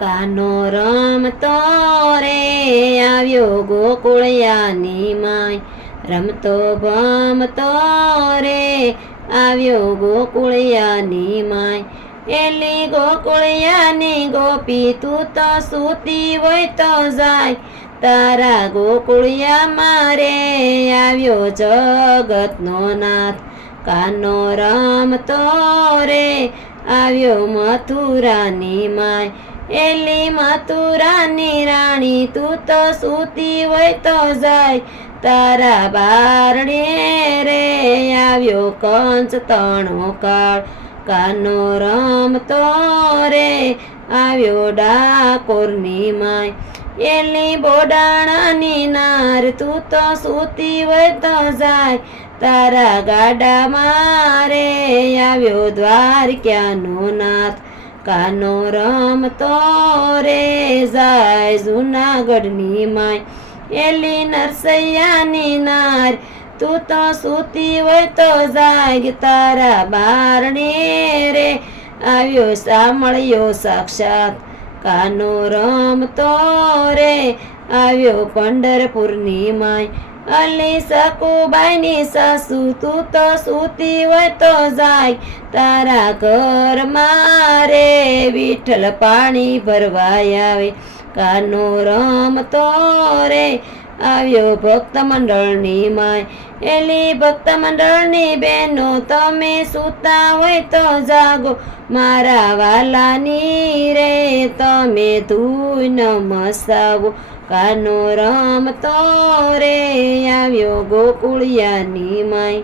કાનો રમતો રે આવ્યો ગોકુળિયાની માય, રમતો ભમતો રે આવ્યો ગોકુળિયાની માય. એલી ગોકુળિયાની ગોપી તું તો સૂતી હોય તો જાય, તારા ગોકુળિયામાં રે આવ્યો જગતનો નાથ. કાનો રમતો રે આવ્યો મથુરાની માય, એલી મથુરાની રાણી તું તો સૂતી હોય તો જાય, તારા બારણે રે આવ્યો કંસ તણો કાળ. કાનો રમતો રે આવ્યો ડાકોરની માય, એલી બોડાણાની નાર તું તો સૂતી હોય તો જાય, તારા ગાડામાં રે આવ્યો દ્વારકાનો નાથ. કાનો રમતો રે જાય જૂનાગઢની માય, એલી નરસૈયાની નાર તું તો સૂતી હોય તો જાય, તારા બારણે રે આવ્યો સામળ્યો સાક્ષાત. કાનો રમતો રે આવ્યો પંઢરપુરની માય, અલી સકુબાઈની સાસુ તું તો સૂતી હોય તો જાય, તારા ઘરમાં રે વિઠ્ઠલ પાણી ભરવાય આવે. કાનો રમતો રે આવ્યો ભક્ત મંડળની માય, એલી ભક્ત મંડળની બહેનો તમે સૂતા હોય તો જાગો, મારા વાલાની રે તમે ધૂન મસાવો. કાનો રમતો રે આવ્યો ગોકુળિયાની માય.